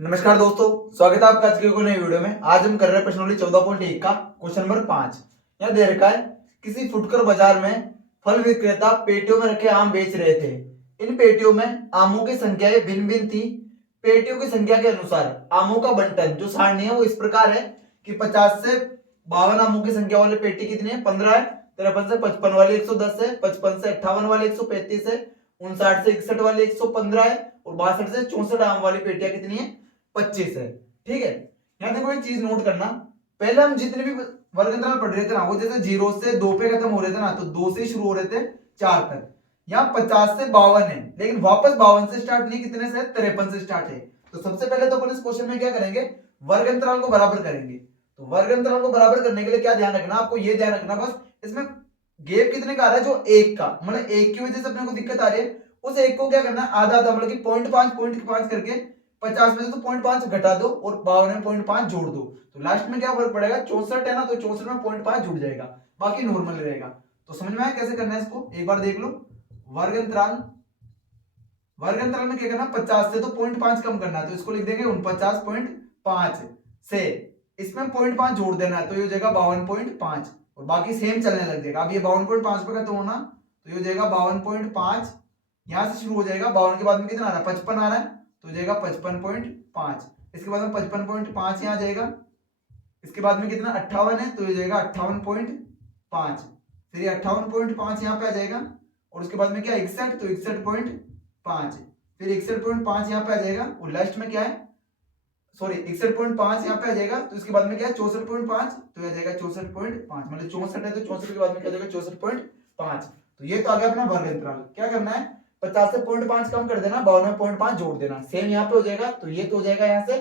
नमस्कार दोस्तों, स्वागत है आपका आज के नई वीडियो में। आज हम कर रहे हैं प्रश्नावली 14.1 का क्वेश्चन नंबर 5। यहाँ दे रखा है, किसी फुटकर बाजार में फल विक्रेता पेटियों में रखे आम बेच रहे थे। इन पेटियों में आमों की संख्या भिन्न भिन्न थी। पेटियों की संख्या के अनुसार आमों का बंटन जो सारणी है वो इस प्रकार है कि 50 से 52 आमों की संख्या वाली पेटी कितनी है? 15 है। 53 से 55 वाली 110 है। 55 से 58 वाली 135 है। 59 से 61 वाली 115 है। और 62 से 64 आम वाली पेटियां कितनी है? 25 है। ठीक है, यहां देखो एक चीज नोट करना। पहले हम जितने भी वर्ग अंतराल पढ़ रहे थे ना, वो जैसे 0 से 2 पे खत्म हो रहे थे ना, तो 2 से शुरू हो रहे थे 4 तक। यहाँ 50 से 52 है, लेकिन वापस 52 से स्टार्ट नहीं, कितने से? 53 से स्टार्ट है। तो सबसे पहले तो अपन इस क्वेश्चन में क्या करेंगे? वर्ग अंतराल को बराबर करेंगे। तो वर्ग अंतराल को बराबर करने के लिए क्या ध्यान रखना आपको? ये ध्यान रखना बस, इसमें गैप कितने का आ रहा है? जो एक का, मतलब एक की वजह से अपने को दिक्कत आ रही है, उस एक को क्या करना है? आधा आधा, मतलब कि 0.5 करके 50 में से तो 0.5 घटा दो और 52 में 0.5 जोड़ दो, तो लास्ट में क्या फर्क पड़ेगा? 64 है ना, तो 64 में 0.5 जुड़ जाएगा, बाकी नॉर्मल रहेगा। तो समझ में आया कैसे करना है इसको? एक बार देख लो। वर्ग अंतराल, वर्ग अंतराल में क्या करना? 50 से तो 0.5 कम करना है, तो इसको लिख देंगे 49.5 से इसमें 0.5 जोड़ देना है, तो ये हो जाएगा 52.5 और बाकी सेम चलने लग जाएगा। अब ये 52.5 पे खत्म होना, तो ये हो जाएगा 52.5। यहां से शुरू हो जाएगा, 52 के बाद में कितना आ रहा है? 55 आ रहा है, तो हो जाएगा 55.5। इसके बाद में 55.5 यहाँ जाएगा। इसके बाद में कितना? 58 है, तो हो जाएगा 58.5। फिर ये 58.5 यहाँ पे आ जाएगा, और उसके बाद में क्या? 61, तो 61.5। फिर 61.5 यहाँ पे आ जाएगा, और लास्ट में क्या है? सॉरी, 61.5 यहाँ पे आ जाएगा, तो इसके बाद में क्या है? 64.5, तो यह जाएगा 64.5, मतलब 64 है तो 64 के बाद में क्या जाएगा? 64.5। तो ये तो आ गया अपना वर्ग अंतराल। क्या करना है? 50 से 0.5 कम कर देना, 52 में 0.5 जोड़ देना, सेम यहाँ पे हो जाएगा। तो ये तो हो जाएगा, यहाँ से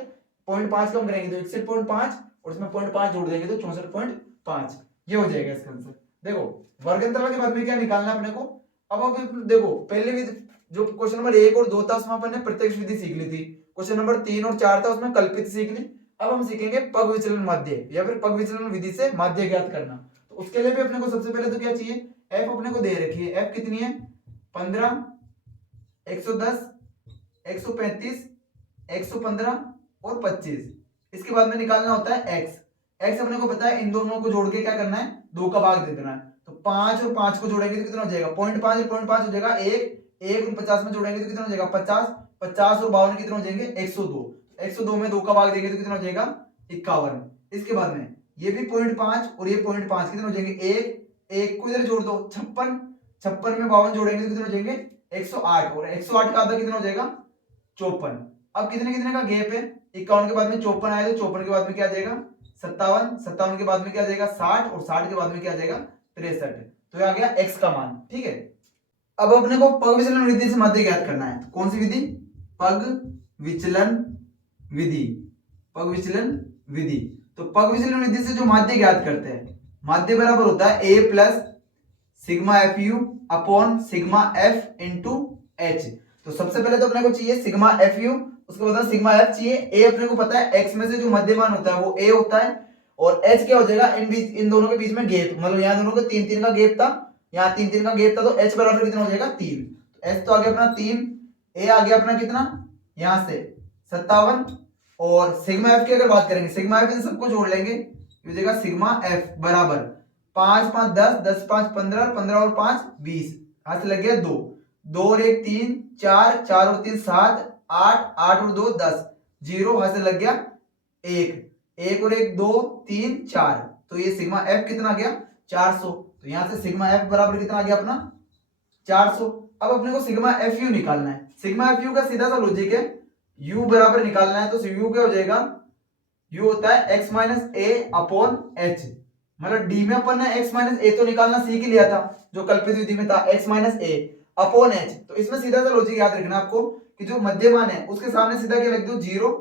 0.5 कम करेंगे तो 61.5, और इसमें 0.5 जोड़ देंगे तो 64.5। ये हो जाएगा इसका आंसर। देखो, वर्ग अंतराल के बाद में क्या निकालना है अपने को? अब देखो, पहले भी जो क्वेश्चन नंबर 1 और 2 था उसमें अपन ने प्रत्यक्ष विधि सीख ली थी। क्वेश्चन नंबर 3 और 4 था उसमें कल्पित सीख ली। अब हम सीखेंगे पग विचलन माध्य, या फिर पग विचलन विधि से माध्य ज्ञात करना। तो उसके लिए भी अपने को सबसे पहले तो क्या चाहिए? एफ अपने को दे रखी है। एफ कितनी है? 15, 110, 135, 115 और 25। इसके बाद में निकालना होता है एक्स। एक्स अपने को पता है, इन दोनों को जोड़ के क्या करना है? 2 का भाग दे देना है। तो 5 और 5 को जोड़ेंगे तो कितना हो जाएगा? 0.5 और 0.5 हो जाएगा 1। 1 और 50 में जोड़ेंगे तो कितना हो जाएगा? 50। 50 और 52 कितने हो जाएंगे? 102। 102 में 2 का भाग देंगे तो कितना हो जाएगा? 51। इसके बाद में ये भी 0.5 और ये 0.5 कितने हो जाएंगे? 1 को इधर जोड़ दो, 56। 56 में 52 जोड़ेंगे तो कितने हो जाएंगे? 108, और 108 का आधा कितना हो जाएगा? 54। अब कितने कितने का गैप है? 51 के बाद में 54 आया, तो 54 के बाद में क्या आ जाएगा? 57। 57 के बाद में क्या आ जाएगा? 60, और 60 के बाद में क्या आ जाएगा? 63। तो ये आ गया x का मान। ठीक है, अब अपने को पग विचलन विधि से माध्य ज्ञात करना है। कौन सी विधि? पग विचलन विधि। पग विचलन विधि। तो पग विचलन विधि से जो माध्य ज्ञात करते हैं, माध्य बराबर होता है a plus sigma F you upon sigma F into H. तो सबसे पहले तो अपने को चाहिए सिग्मा एफ यू, उसके बाद सिग्मा एफ चाहिए। ए अपने को पता है, एक्स में से जो मध्यमान होता है वो ए होता है, और एच क्या हो जाएगा? इन दोनों के बीच में गैप, मतलब यहाँ दोनों को 3-3 का गैप था, यहाँ 3-3 का गैप था, तो एच बराबर कितना हो जाएगा? 3। तो एच तो आ गया अपना 3। ए आ गया अपना कितना? यहाँ से 57। और सिग्मा एफ की अगर बात करेंगे, सिग्मा एफ इन सबको जोड़ लेंगे, हो जाएगा सिग्मा एफ बराबर 5 5 10, 10 5 15, 15 और 5 20, हाथ से लग गया 2, 2 और 1 3, 4, 4 और 3 7, 8, 8 और 2 10, 0 हाथ से लग गया 1, 1 और 1 2 3 4। तो ये सिग्मा एफ कितना आ गया? 400। तो यहां से सिग्मा एफ बराबर कितना आ गया अपना? 400। अब अपने को सिग्मा एफ यू निकालना है। सिग्मा एफ यू का सीधा सा लॉजिक है, यू बराबर निकालना है, तो यू क्या हो जाएगा? यू होता है x माइनस ए अपॉन एच, मतलब डी में अपन ने x माइनस ए तो निकालना सीख ही लिया था जो कल्पित विधि में था, x माइनस ए अपॉन एच। तो इसमें सीधा सा लॉजिक याद रखना आपको कि जो मध्यमान है उसके सामने सीधा क्या लिख दो? 0,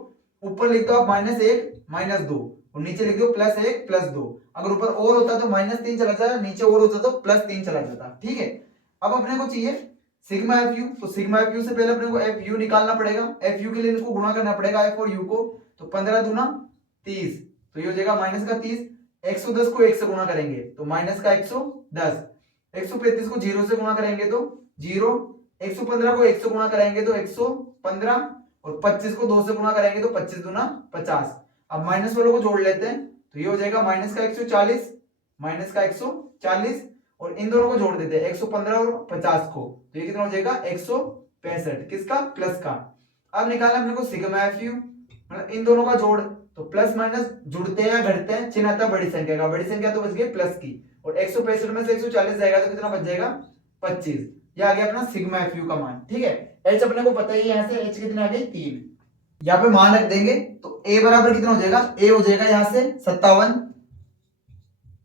ऊपर लिख दो आप -1 -2, और नीचे लिख दो +1 +2। अगर ऊपर और होता तो -3 चला जाता, नीचे और होता तो +3 चला जाता। ठीक है, अब अपने को चाहिए सिग्मा एफ यू। तो सिग्मा एफ यू से पहले अपने को एफ यू निकालना पड़ेगा। एफ यू के लिए इनको गुणा करना पड़ेगा, एफ और यू को। तो 15 दूना 30, तो ये हो जाएगा माइनस का 30। 110 को 1 से गुणा करेंगे तो माइनस का 110। 135 को 0 से गुणा करेंगे तो 0। 115 को 1 से गुणा करेंगे तो 115, और 25 को 2 से गुणा करेंगे तो 25 दूना 50। अब माइनस वालों को जोड़ लेते हैं तो ये हो जाएगा माइनस का 140, माइनस का 140, और इन दोनों को जोड़ देते हैं 115 और 50 को, तो ये कितना हो जाएगा 165। किसका? प्लस का। अब निकालना अपने को सिग्मा एफ यू, मतलब इन दोनों का जोड़, तो प्लस माइनस जुड़ते हैं या घटते हैं, चिन्ह आता है बड़ी संख्या का, बड़ी संख्या तो बच गई प्लस की, और 165 में से 140 जाएगा तो कितना बच जाएगा 25। ये आ गया अपना सिग्मा एफ यू का मान। ठीक है, एच अपने को पता ही है, यहाँ से एच कितने आ गए 3। यहाँ पे मान रख देंगे तो ए बराबर कितना हो जाएगा, ए हो जाएगा यहाँ से 57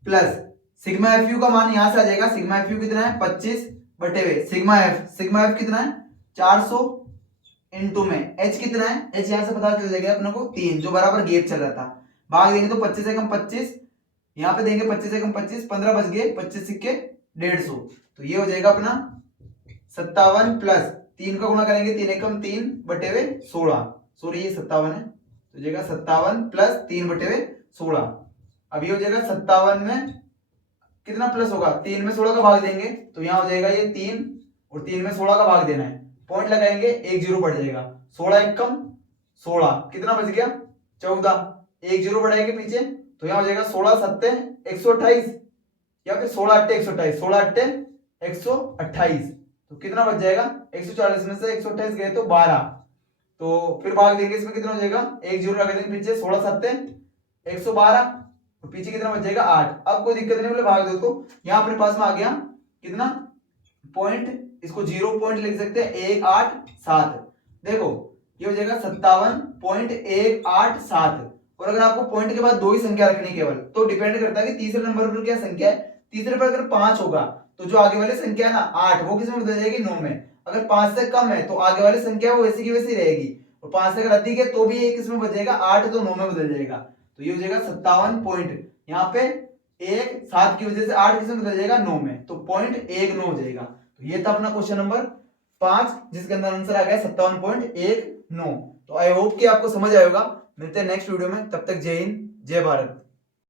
प्लस सिग्मा एफ यू का मान यहाँ से आ जाएगा, सिग्मा एफ यू कितना है 25 बटे हुए सिग्मा एफ कितना है 400 इनटू में एच कितना है, एच यहाँ से पता चल जाएगा अपने को 3, जो बराबर गैप चल रहा था। भाग देंगे तो 25 से कम 25, यहाँ पे देंगे 25 से कम 25, 15 बच गए, 25 सिक्के 150, तो ये हो जाएगा अपना 57 प्लस 3 का गुणा करेंगे 3 एकम 3 बटे हुए 16, सॉरी ये 57 है, तो जाएगा 57 प्लस 3 बटे हुए 16। अब ये हो जाएगा 57 में कितना प्लस होगा, 3 में 16 का भाग देंगे तो यहाँ हो जाएगा ये 3, और 3 में 16 का भाग देना है, पॉइंट लगाएंगे, एक जीरो बढ़ जाएगा, 16 एकम 16, कितना बच गया 14, एक जीरो बढ़ाएंगे पीछे तो यहाँ हो जाएगा 16 सत्ते 128, या फिर 16 अट्टे 128, 16 अट्टे 128, तो कितना बच जाएगा 140 में से 128 गए तो 12, तो फिर भाग देंगे इसमें कितना हो जाएगा, एक जीरो लगा देंगे पीछे, 16 सत्ते 112, तो पीछे कितना बच जाएगा 8। अब कोई दिक्कत नहीं, बोले भाग दो, तो यहाँ अपने पास में आ गया कितना पॉइंट, इसको 0 पॉइंट लिख सकते हैं 187। देखो ये हो जाएगा 57.187, और अगर आपको पॉइंट के बाद दो ही संख्या रखनी केवल, तो डिपेंड करता है कि तीसरे नंबर पर क्या संख्या है। तीसरे पर अगर 5 होगा तो जो आगे वाली संख्या है ना 8, वो किस में बदल जाएगी 9 में। अगर 5 से कम है तो आगे वाली संख्या वो वैसी की वैसी रहेगी, और 5 से अगर अधिक है तो भी ये किस में बदलेगा 8, तो 9 में बदल जाएगा। तो ये हो जाएगा 57 पॉइंट, यहाँ पे 1 7 की वजह से 8 किस में बदल जाएगा 9 में, तो पॉइंट 19 हो जाएगा। तो ये था अपना क्वेश्चन नंबर 5, जिसके अंदर आंसर आ गया 57.19। तो आई होप कि आपको समझ आएगा। मिलते हैं नेक्स्ट वीडियो में, तब तक जय हिंद जय भारत।